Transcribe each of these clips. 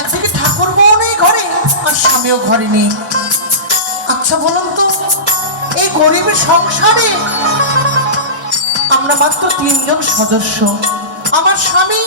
একদিকে ঠাকুর বউ নেই ঘরে, আর স্বামীও ঘরে নেই। আচ্ছা বলুন তো, এই গরিবের সংসারে আমরা মাত্র 3 জন সদস্য, আমার স্বামী,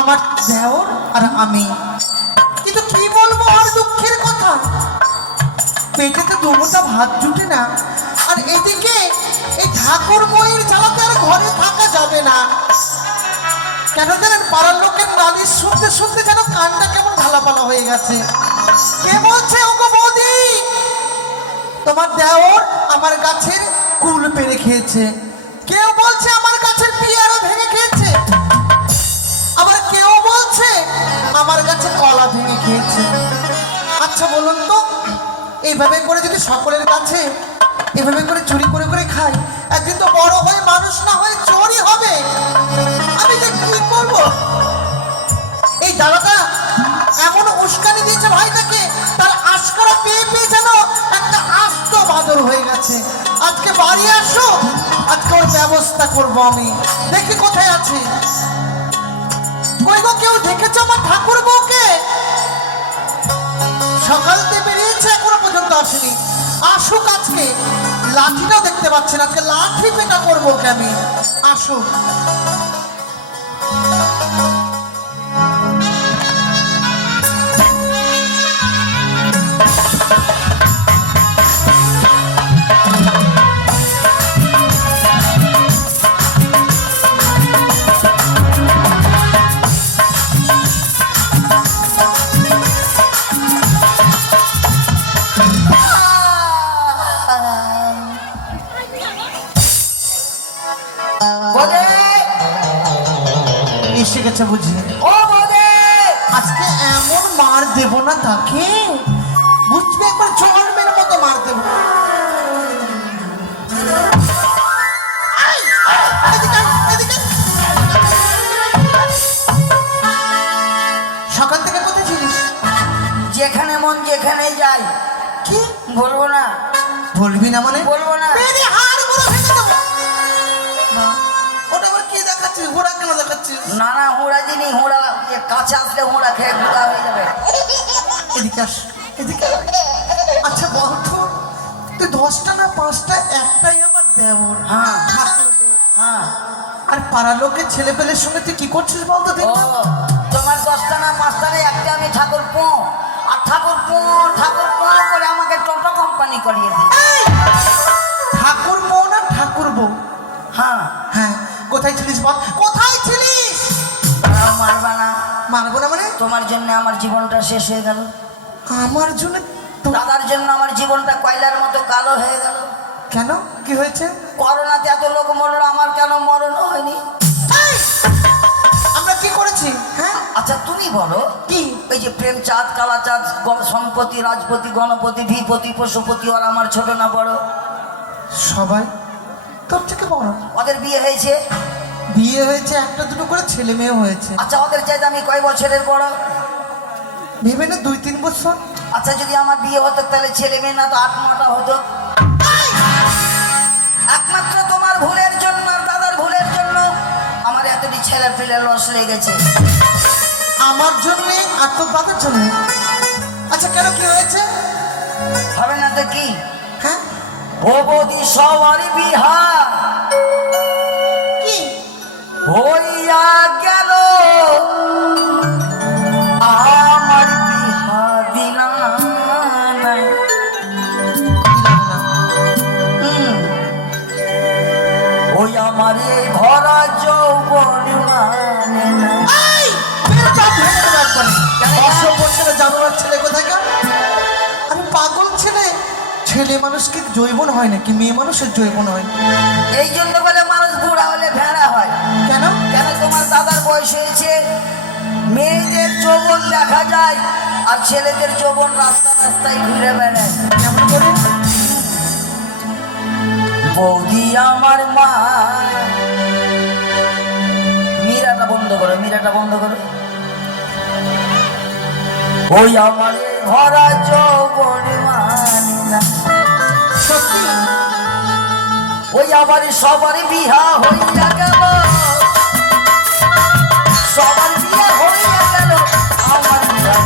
আমার দেওর আর আমি। কিন্তু কি বলবো আর দুঃখের কথা, পেটে তো দুমুঠা ভাত জুটে না। আর এদিকে এই ঠাকুর বউয়ের জ্বালাতে আর ঘরে থাকা যাবে না। কেন জানেন, পাড়ার লোকের নালিশ শুনতে শুনতে যেন কানটা কেমন ভালাপালা হয়ে গেছে। কে বলছে, ওগো বৌদি, তোমার দেওর আমার গাছের কুল পেরে খেয়েছে। কেউ বলছে আমার গাছের পিয়ারা ভেঙে খেয়েছে। আবার কেউ বলছে আমার গাছের কলা ভেঙে খেয়েছে। আচ্ছা বলুন তো, এইভাবে করে যদি সকলের কাছে এভাবে করে চুরি করে করে খাই, একদিন তো বড় হয়ে মানুষ না হয়ে চোরই হবে। আমি যে কি করব? এই দাদাটা এমন উস্কানি দিয়েছে ভাইটাকে, তার আশকারা পেয়ে পেয়ে যেন একটা আস্ত বাদর হয়ে গেছে। আজকে বাড়ি আসো, আজকে ওর ব্যবস্থা করবো আমি। দেখি কোথায় আছে। কই গো, কেউ দেখেছো আমার ঠাকুর বউকে? সকালতে বেরিয়েছে, এখনো পর্যন্ত আসেনি। আসুক আজকে, লাঠিটাও দেখতে পাচ্ছেন, আজকে লাঠি পেটা করবো ওকে আমি। আসুক। এসে গেছে বুঝি। ও বদে, আজকে এমন মার দেব না তাকে, বুঝবে, একবার জন্মের মতো মার দেব। সকাল থেকে কোথায় ছিলিস? যেখানে মন যেখানে যাই। কি বলবো না? বলবি না মানে? বলবো না। ওটা আবার কি দেখাচ্ছিস? ঘোড়া কেন দেখাচ্ছিস? না না, হুঁড়া দিনি, হুঁড়া কাছে আসলে হুঁড়া খেয়ে গুঁড়া হয়ে যাবে। এদিকে আস, এদিকে আয়। আচ্ছা বল তো, তুই 10টা না 5টা, একটাই আমার দেওর। হ্যাঁ। ঠাকুর বউ। হ্যাঁ। আর পাড়ার লোকের ছেলেপেলের সঙ্গে তুই কি করছিস বলতো? ও, তোমার 10টা না 5টা না, একটা আমি ঠাকুর পো। আর ঠাকুর পো করে আমাকে টোটো কোম্পানি করিয়ে দিই। ঠাকুর বউ না ঠাকুর বউ? হ্যাঁ হ্যাঁ। কোথায় ছিলিস বল, কোথায় ছিলিস? মারবা না। মারবো না মানে? তোমার জন্য আমার জীবনটা শেষ হয়ে গেল। আমার জন্য? দাদার জন্য আমার জীবনটা কয়লার মতো কালো হয়ে গেল। কেন, কি হয়েছে? করোনাতে এত লোক মরলো, আমার কেন মরণ হয়নি? আমরা কি করেছি? হ্যাঁ, আচ্ছা তুমি বলো, কি? ওই যে প্রেমচাঁদ, কালাচাঁদ, সম্পত্তি, রাজপতি, গণপতি, ধীপতি, পশুপতি, ওরা আমার ছোট না বড়? সবাই তোর থেকে বড়। ওদের বিয়ে হয়েছে? বিয়ে হয়েছে, একটা দুটো করে ছেলে মেয়ে হয়েছে। আচ্ছা ওদের চাইতে আমি কয় বছরের বড়? ভেবে না 2-3 বছর। আচ্ছা যদি আমার বিয়ে হতো তাহলে ছেলে মেয়ে না তো 8-9টা হতো। একমাত্র তোমার ভুলের জন্য আর দাদার ভুলের জন্য আমার এতটি ছেলে পেলে লস লেগেছে। আমার জন্যে আর তোর দাদার জন্য? আচ্ছা কেন, কি হয়েছে? হবে না তো কি? হ্যাঁ, ও বৌদি সবারই বিহা কি হইয়া গেল, আমার বিহা দিলা না। ওই আমার এই ভরা যৌবন মানে না। জানোয়ার ছেলে কোথাকার? আমি পাগল ছেলে। ছেলে মানুষকে যৌবন হয় নাকি? মেয়ে মানুষের যৌবন হয়। এই জন্য বলে মানুষ বুড়া হলে ভেড়া হয়। কেন? কেন তোমার দাদার বয়স হয়েছে, মেয়েদের যৌবন দেখা যায় আর ছেলেদের যৌবন রাস্তা রাস্তায় ঘুরে বেড়ায়। কেমন করে? বৌদি আমার মা, মীরাটা বন্ধ করো, মীরাটা বন্ধ করো। ওই আমার ভরা যৌবন মানে না। সত্যি? ওই আবার সবার বিহা হইয়া গেল, সবার বিয়া হইয়া গেল, আমার বিয়া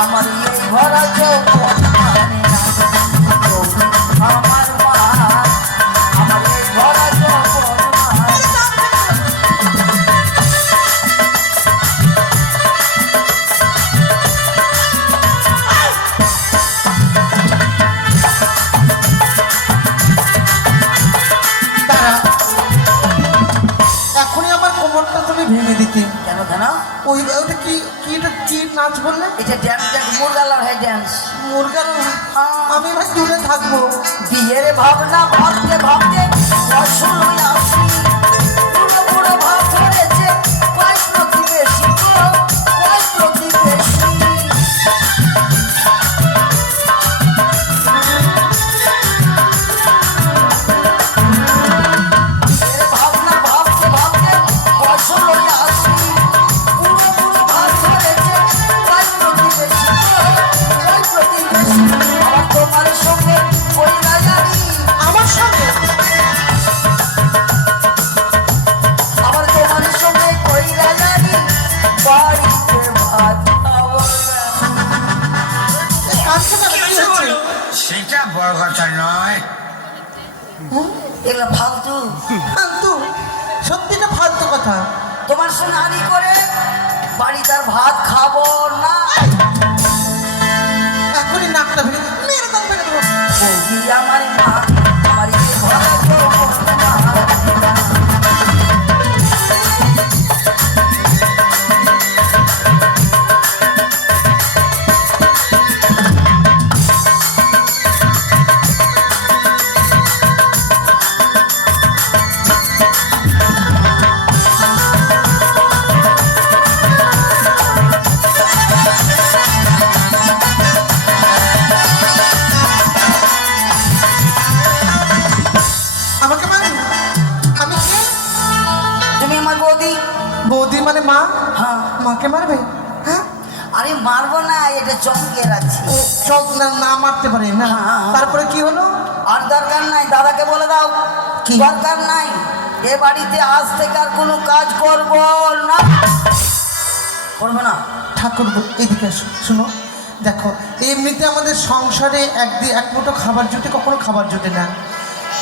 আমার এই ভরা যৌবন মানে না গৌরী আমার মা, আমার এই ভরা যৌবন মানে না। দাঁড়া, এখনই আমার কোমরটা তুমি ভেঙে দিতে। কেন কেন? ওইটা কি কি এটা কি নাচ বললে? এটা ড্যান্স ড্যান্স মুরগালার হয় ড্যান্স। মুরগার? আমি ভাই দূরে থাকবো। বিয়ের ভাবনা ভাবতে ভাবতে বছর হয়ে আসি, বুড়ো বুড়ো ভাব ধরেছে কয় প্রতিবেশী গো, কয় প্রতিবেশী। বিয়ের ভাবনা ভাবতে ভাবতে বছর হয়ে আসি, বুড়ো বুড়ো ভাব ধরেছে কয় প্রতিবেশী গো, কয় প্রতিবেশী। আমার তোমার সঙ্গে ওই রাজারি, আমার সঙ্গে? আমার তোমার সঙ্গে কই রাজারি, বাড়িতে ভাত খাবো না। এই কাঁদছো কেন? কি হচ্ছে? সেটা বড় কথা নয়। এগুলো ফালতু। ফালতু? সত্যিটা ফালতু কথা। তোমার সঙ্গে আনি করে বাড়িতে আর ভাত খাবো না। এখনই নাকটা ভেঙে মেরে দাম ভেঙে দেবো। বৌদি আমার মা, আমার এই ঘরে যৌবন মানে না। আমাকে মানে? আমি কে? তুমি আমার বৌদি। বৌদি মানে মা? হ্যাঁ। মাকে মারবে? হ্যাঁ? আরে মারবো না, এটা চমকে রাখছি। ও চল না, না মারতে পারে না। হ্যাঁ। তারপরে কি হলো? আর দরকার নাই, দাদাকে বলে দাও কি? দরকার নাই, এ বাড়িতে আজ থেকে আর কোনো কাজ করব না। করবো না। ঠাকুর এদিকে এসো, শুনো। দেখো, এমনিতে আমাদের সংসারে এক মুঠো খাবার জুটে, কখনো খাবার জুটে না,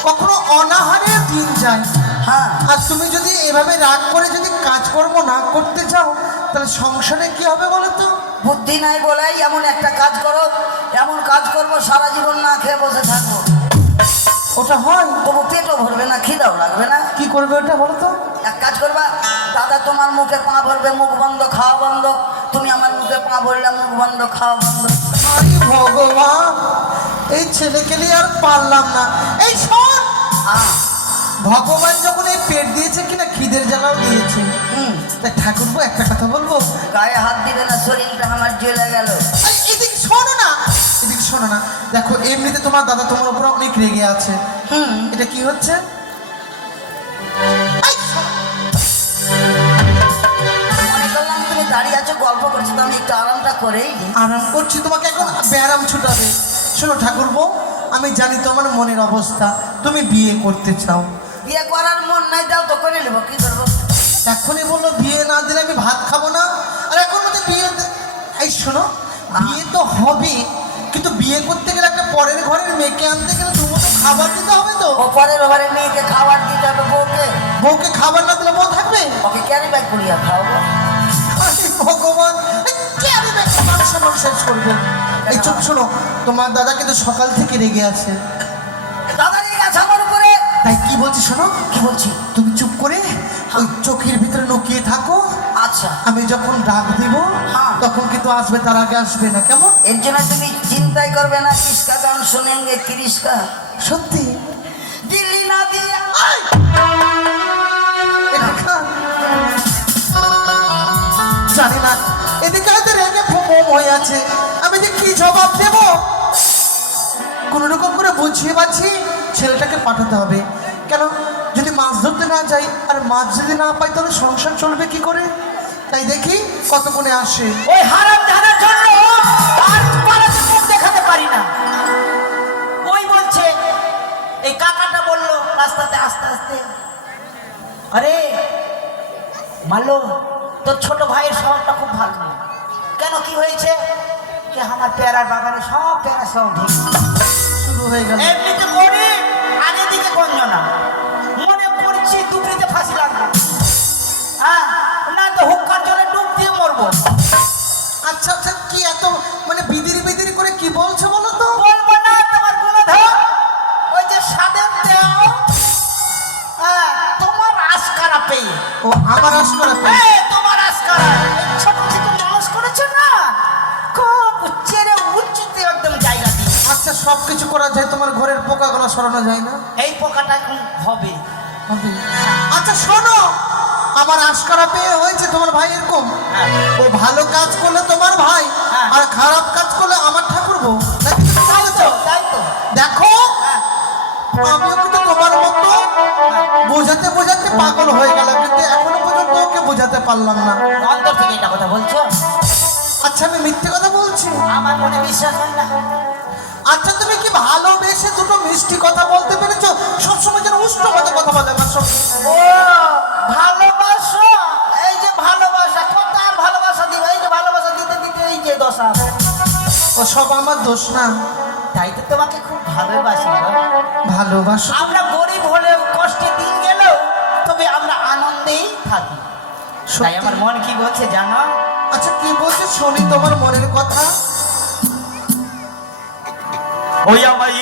কখনো অনাহারে দিন যায়। হ্যাঁ, আর তুমি যদি এভাবে রাগ করে যদি কাজকর্ম না করতে চাও, তাহলে সংসারে কি হবে বলো তো? বুদ্ধি নাই বলে এমন একটা কাজ করো, এমন কাজ করবো সারা জীবন না খেয়ে বসে থাকবো। ওটা হয়? তবু পেটও ভরবে না, খিদাও লাগবে না। কি করবে ওটা বলো তো? এক কাজ করবা, দাদা তোমার মুখে পা ভরবে, মুখ বন্ধ খাওয়া বন্ধ। তুমি আমার মুখে পা ভরলে মুখ বন্ধ খাওয়া বন্ধ। আরে ভগবান, এই ছেলেকে নিয়ে আর পারলাম না। এই শোন, ভগবান যখন এই পেট দিয়েছে কিনা খিদের জ্বালাও দিয়েছে, তাই ঠাকুরপো একটা কথা বলবো? গায়ে হাত দিবে না, শরীরটা আমার জ্বলে গেল। এদিকে শোনো না, এদিকে শোনো না। দেখো, এমনিতে তোমার দাদা তোমার উপর অনেক রেগে আছে। এটা কি হচ্ছে? মনে করলাম তুমি দাঁড়িয়ে আছো গল্প করছো, তো আমি একটু আরামটা করেই নিই। আরাম করছি, তোমাকে এখন ব্যায়াম ছুটাবে। শোনো ঠাকুরপো, আমি জানি তোমার মনের অবস্থা, তুমি বিয়ে করতে চাও। বিয়ে করার মন নাই, দাও তো করে নেবো, কি করবো? এখনই বললো বিয়ে না দিলে আমি ভাত খাবো না। আর এখন মধ্যে বিয়ে এই শোনো, বিয়ে তো হবে, কিন্তু বিয়ে করতে গেলে একটা পরের ঘরের মেয়েকে আনতে গেলে দুমুঠো খাবার দিতে হবে তো। ও পরের ঘরে মেয়েকে খাবার দিতে হবে, বউকে। বউকে খাবার না দিলে বউ থাকবে? ওকে ক্যারি ব্যাগ করিয়া খাওয়াবো। আরে ভগবান, কে আমি মানুষ আমার শেষ করবো? এই চুপ, শোনো, তোমার দাদা কিন্তু সকাল থেকে রেগে আছে। দাদা রেগে গেছে আমার উপরে। তাই কি বলছি শোনো। কি বলছি? তুমি চুপ করে ওই চোখের ভিতরে লুকিয়ে থাকো। আচ্ছা, আমি যখন ডাক দিব হ্যাঁ। তখন কিন্তু আসবে, তার আগে আসবে না, কেমন? এর জন্য তুমি চিন্তাই করবে না। কিসকা গান শুনেঙ্গে, কিরিশকা সত্যি? দিল্লি না দিয়া। এটা খা। জানি না, এদিকে হয়তো রেগে ফোম হয়ে আছে, আমি যে কি জবাব দেব। কোনো রকম করে বুঝিয়ে পাচ্ছি ছেলেটাকে পাঠাতে হবে। কেন, যদি মাছ ধরতে না যাই আর মাছ যদি না পাই, তাহলে সংসার চলবে কি করে? তাই দেখি কতক্ষণে আসে। ওই হারাম জানার জন্য আর পাড়াতে মুখ দেখাতে পারি না। ওই বলছে, এই কাকাটা বললো রাস্তাতে আস্তে আস্তে, আরে মালো, তোর ছোট ভাইয়ের শহরটা খুব ভালো। কেন, কি হয়েছে? যে আমার পেয়ারার বাগানে সব পেয়ারা সব ঢেকে শুরু হয়ে গেল। এমনিতে করি আর এদিকে গঞ্জনা মনে করছি দুপুরিতে ফাঁসি লাগবে। হ্যাঁ, না তো হুক্কার জলে ডুব দিয়ে মরবো। আচ্ছা আচ্ছা, কি এত মানে বিদির বিদির করে কি বলছো বলো তো? বলবো না তোমার গুণধর, ওই যে সাদের দেও, হ্যাঁ, তোমার আশকারা পেয়ে। ও আমার আশকরা তোমার আশকারা এই ছোট থেকে মানুষ করেছে না, খুব চেরে উচ্চতে একদম জায়গা দিয়ে। আচ্ছা, সব কিছু করা যায়, তোমার ঘরের পোকাগুলো সরানো যায় না? এই পোকাটা এখন হবে। হবে। আচ্ছা শোনো, আমার আশকারা পেয়ে হয়েছে তোমার ভাই এরকম। হ্যাঁ। ও ভালো কাজ করলে তোমার ভাই, হ্যাঁ। আর খারাপ কাজ করলে আমার ঠাকুরবো, নাকি তুমি তাই বলেছো? তো, তাই তো। দেখো, হ্যাঁ, আমিও কিন্তু তোমার মতো বোঝাতে বোঝাতে পাগল হয়ে গেল, কিন্তু এখনো পর্যন্ত ওকে বোঝাতে পারলাম না। অন্তর থেকে এটা কথা বলছো? আচ্ছা, আমি মিথ্যে কথা বলছি? আমার মনে বিশ্বাস হয় না। আচ্ছা, তুমি কি ভালোবেসে দুটো মিষ্টি কথা বলতে পেরেছো? সবসময় যেন উষ্ণ মতো কথা বলে আমার সঙ্গে। ও ভালোবাসা, এই যে ভালোবাসা, কত আর ভালোবাসা দিবে, এই যে ভালোবাসা দিতে দিতে এই যে দশা। ও সব আমার দোষ না। তাই তো তোমাকে খুব ভালোবাসি গো। ভালোবাসো? আমরা গরিব হলেও কষ্টে দিন গেলেও তবে আমরা আনন্দেই থাকি। তাই সত্যি? আমার মন কি বলছে জানো? আচ্ছা, কি বলছো শুনি তোমার মনের কথা। ওই আমার